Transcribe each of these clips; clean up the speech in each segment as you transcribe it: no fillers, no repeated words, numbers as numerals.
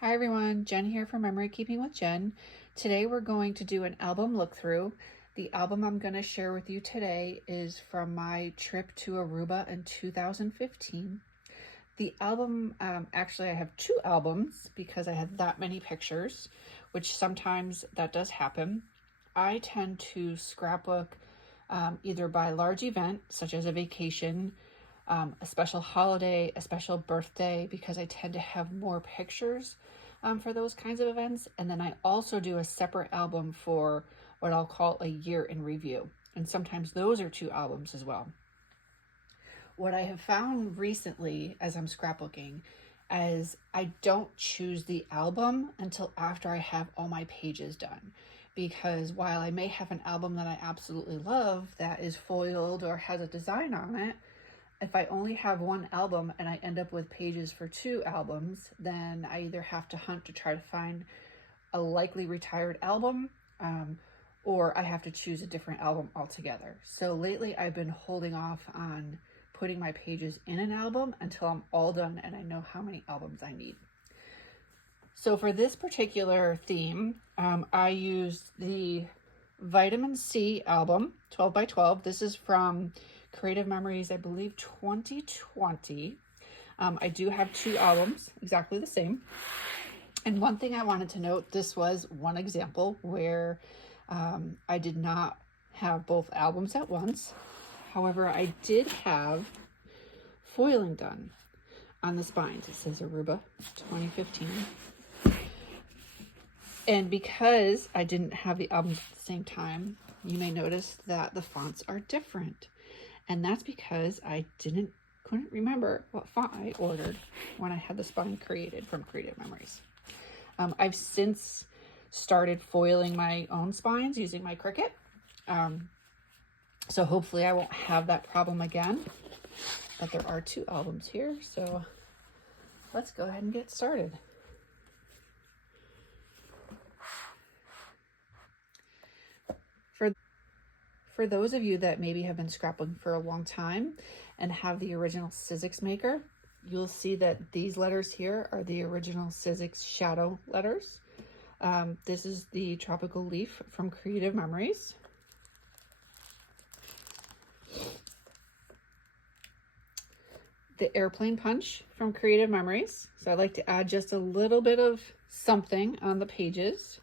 Hi everyone, Jen here from Memory Keeping with Jen. Today we're going to do an album look through. The album I'm going to share with you today is from my trip to Aruba in 2015. The album, actually I have two albums because I had that many pictures, which sometimes that does happen. I tend to scrapbook either by large event, such as a vacation, a special holiday, a special birthday, because I tend to have more pictures for those kinds of events. And then I also do a separate album for what I'll call a year in review. And sometimes those are two albums as well. What I have found recently as I'm scrapbooking is I don't choose the album until after I have all my pages done. Because while I may have an album that I absolutely love that is foiled or has a design on it, if I only have one album and I end up with pages for two albums, then I either have to hunt to try to find a likely retired album, or I have to choose a different album altogether. So lately I've been holding off on putting my pages in an album until I'm all done and I know how many albums I need. So for this particular theme, I used the Vitamin C album, 12 by 12. This is from Creative Memories, I believe 2020. I do have two albums, exactly the same. And one thing I wanted to note, this was one example where I did not have both albums at once. However, I did have foiling done on the spines. It says Aruba 2015. And because I didn't have the albums at the same time, you may notice that the fonts are different. And that's because I couldn't remember what font I ordered when I had the spine created from Creative Memories. I've since started foiling my own spines using my Cricut. So hopefully I won't have that problem again. But there are two albums here, so let's go ahead and get started. For those of you that maybe have been scrapbooking for a long time and have the original Sizzix maker, you'll see that these letters here are the original Sizzix shadow letters. This is the Tropical Leaf from Creative Memories. The Airplane Punch from Creative Memories. So I like to add just a little bit of something on the pages.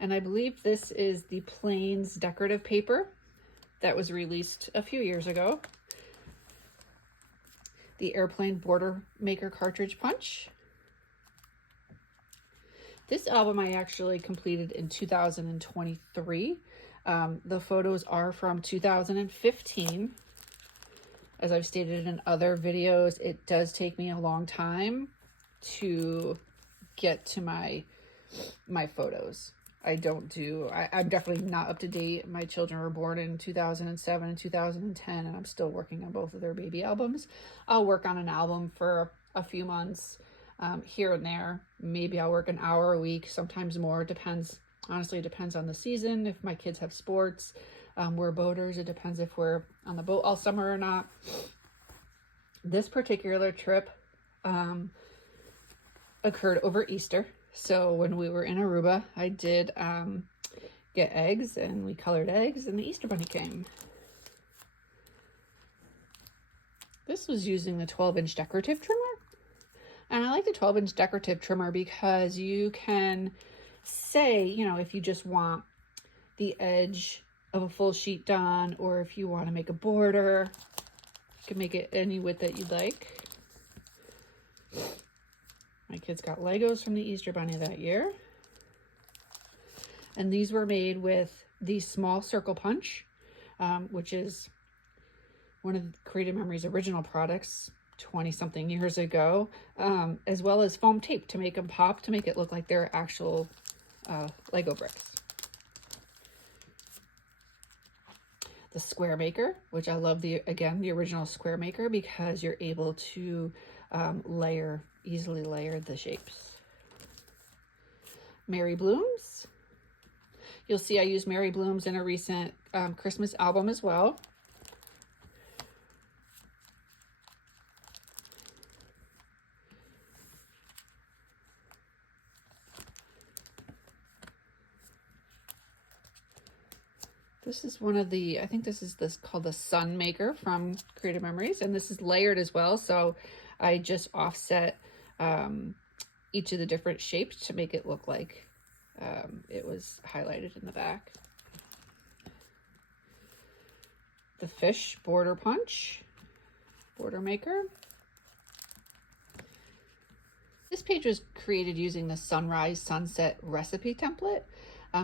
And I believe this is the Plains decorative paper that was released a few years ago. The Airplane Border Maker Cartridge Punch. This album I actually completed in 2023. The photos are from 2015. As I've stated in other videos, it does take me a long time to get to my photos. I'm definitely not up to date. My children were born in 2007 and 2010, and I'm still working on both of their baby albums. I'll work on an album for a few months here and there. Maybe I'll work an hour a week, sometimes more. It depends. Honestly, it depends on the season. If my kids have sports, we're boaters. It depends if we're on the boat all summer or not. This particular trip occurred over Easter. So when we were in Aruba, I did get eggs, and we colored eggs, and the Easter Bunny came. This was using the 12-inch decorative trimmer. And I like the 12-inch decorative trimmer because you can say, if you just want the edge of a full sheet done, or if you want to make a border, you can make it any width that you'd like. My kids got Legos from the Easter Bunny that year. And these were made with the small circle punch, which is one of Creative Memories' original products 20-something years ago, as well as foam tape to make them pop, to make it look like they're actual Lego bricks. The Square Maker, which I love the original Square Maker, because you're able to easily layer the shapes. Mary Blooms. You'll see I used Mary Blooms in a recent Christmas album as well. This is one of the, I think this is called the Sun Maker from Creative Memories, and this is layered as well. So I just offset each of the different shapes to make it look like it was highlighted in the back. The Fish Border Punch, Border Maker. This page was created using the Sunrise Sunset recipe template.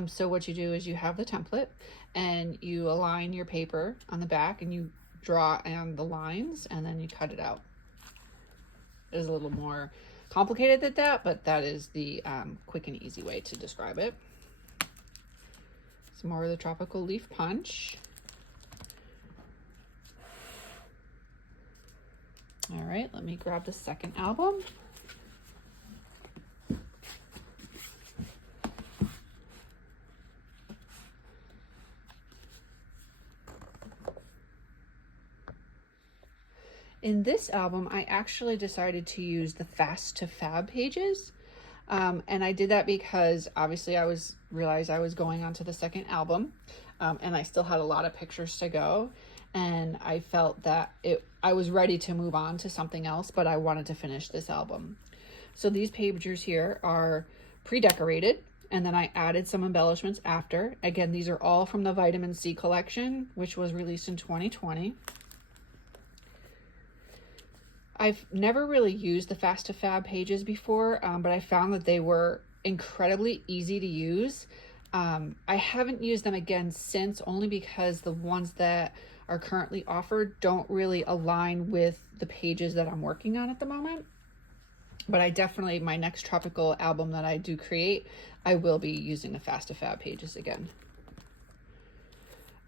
So what you do is you have the template and you align your paper on the back and you draw on the lines and then you cut it out. It is a little more complicated than that, but that is the quick and easy way to describe it. Some more of the Tropical Leaf Punch. All right, let me grab the second album. In this album, I actually decided to use the Fast to Fab pages. And I did that because obviously I realized I was going on to the second album, and I still had a lot of pictures to go. And I felt that I was ready to move on to something else, but I wanted to finish this album. So these pages here are pre-decorated, and then I added some embellishments after. Again, these are all from the Vitamin C collection, which was released in 2020. I've never really used the Fast to Fab pages before, but I found that they were incredibly easy to use. I haven't used them again since, only because the ones that are currently offered don't really align with the pages that I'm working on at the moment. But I definitely, my next tropical album that I do create, I will be using the Fast to Fab pages again.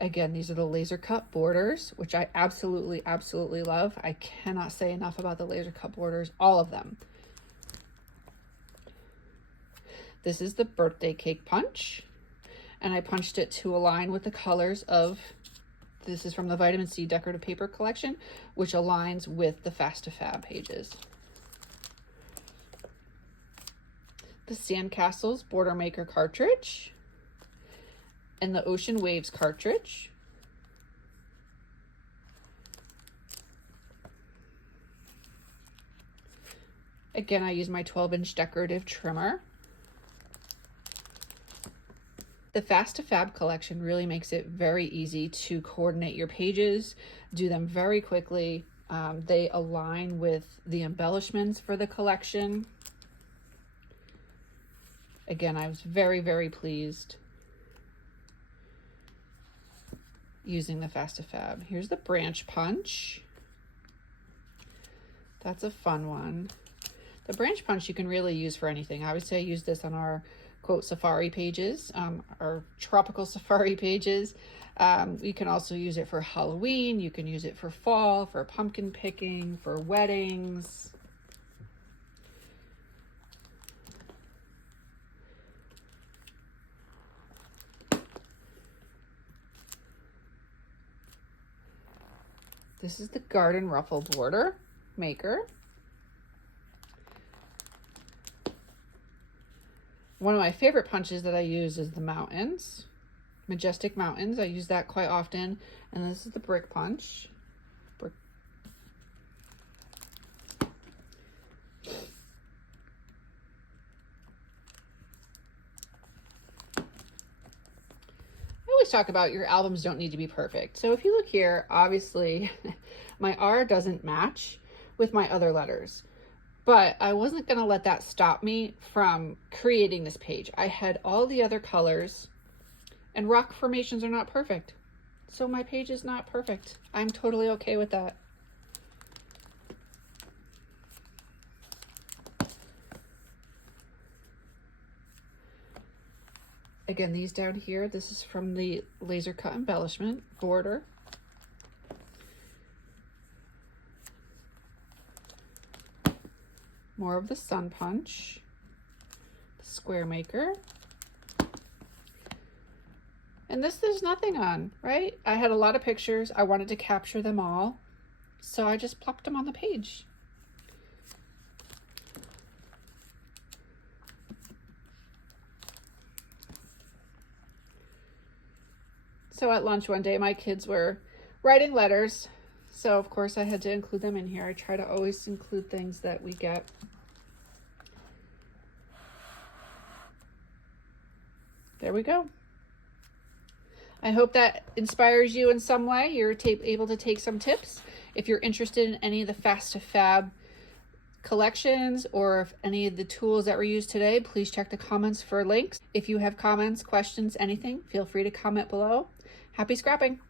Again, these are the laser cut borders, which I absolutely, absolutely love. I cannot say enough about the laser cut borders, all of them. This is the birthday cake punch, and I punched it to align with the colors of, this is from the Vitamin C decorative paper collection, which aligns with the Fast to Fab pages. The Sandcastles Border Maker cartridge, and the Ocean Waves cartridge. Again, I use my 12-inch decorative trimmer. The Fast to Fab collection really makes it very easy to coordinate your pages, do them very quickly. They align with the embellishments for the collection. Again, I was very, very pleased using the Fast to Fab. Here's the branch punch. That's a fun one. The branch punch you can really use for anything. I would say use this on our quote safari pages, our tropical safari pages. You can also use it for Halloween. You can use it for fall, for pumpkin picking, for weddings. This is the Garden Ruffle Border Maker. One of my favorite punches that I use is the mountains, Majestic Mountains. I use that quite often. And this is the brick punch. Talk about your albums don't need to be perfect. So if you look here, obviously my R doesn't match with my other letters, but I wasn't going to let that stop me from creating this page. I had all the other colors, and rock formations are not perfect. So my page is not perfect. I'm totally okay with that. Again, these down here, this is from the laser cut embellishment border. More of the sun punch, the square maker. And this there's nothing on, right? I had a lot of pictures. I wanted to capture them all, so I just plopped them on the page. So at lunch one day, my kids were writing letters. So of course I had to include them in here. I try to always include things that we get. There we go. I hope that inspires you in some way. You're able to take some tips. If you're interested in any of the Fast to Fab collections or if any of the tools that were used today, please check the comments for links. If you have comments, questions, anything, feel free to comment below. Happy scrapping!